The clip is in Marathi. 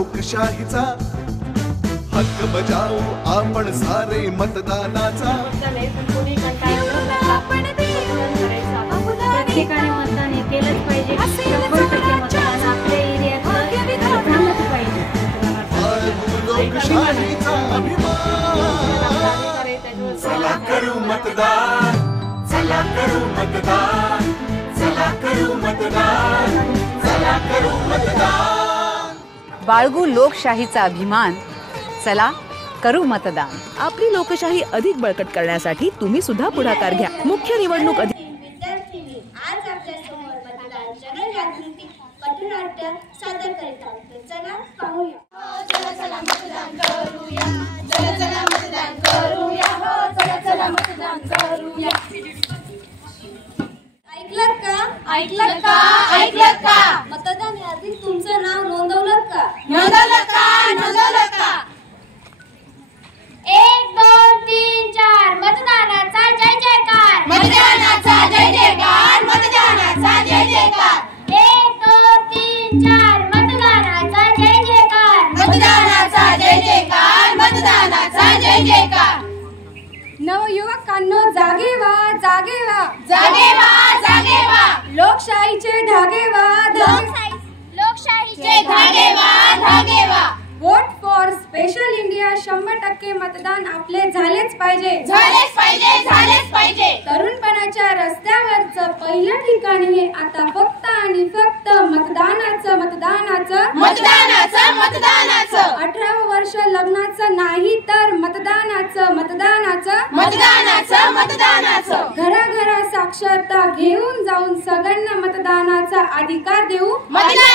लोकशाहीचा हक्क बजावू आपण सारे मतदानाचा. प्रत्येकाने मतदान हे केलंच पाहिजे. 100% मतदान आपल्या एरियात झालंच पाहिजे. लोकशाहीचा अभिमान. चला करू मतदान, चला करू मतदान, चला करू मतदान, चला करू मतदान. बाळगू लोकशाहीचा अभिमान, चला करू मतदान. आपली लोकशाही अधिक बळकट करण्यासाठी तुम्ही सुद्धा पुढाकार घ्या. मुख्य निवडणूक विद्यार्थ्यांनी आज आपल्या समोर मतदान जनजागृती पथनाट्य सादर करीत आहोत. चला पाहूया. चला चला मतदान करूया, चला चला मतदान करूया, हो चला चला मतदान करूया. ऐकलं का? ऐकलं का? ऐकलं का? मतदान यादीत तुमचं नाव नोंदवलं का? नोंदवलं का? नोंदवलं का? 1 2 3 4 मतदानाचा जय जयकार, मतदानाचा जय जयकार, मतदानाचा जय जयकार. 1 2 3 4 मतदानाचा जय जयकार, मतदानाचा जय जयकार, मतदानाचा जय जयकार. नवयुवकांनो जागे व्हा, जागे व्हा, जागे व्हा, जागे व्हा. लोकशाहीचे धागे व्हा, लोकशाहीचे धागे व्हा, धागे व्हा. वोट फॉर स्पेशल इंडिया 100% मतदान आपले झालेच पाहिजे, झालेच पाहिजे, झालेच पाहिजे. तरुणपणाच्या रस्त्यावरचं पहिलं ठिकाण हे आता फक्त आणि फक्त मतदानाचं, मतदानाचं, मतदानाचं, मतदानाचं. 18 वर्ष लग्नाचं नाही तर मतदानाचं, मतदानाचं, मतदानाचं, मतदानाचं. घराघरा साक्षरता घेऊन जाऊन सगळ्यांना मतदानाचा अधिकार देऊ, मतदान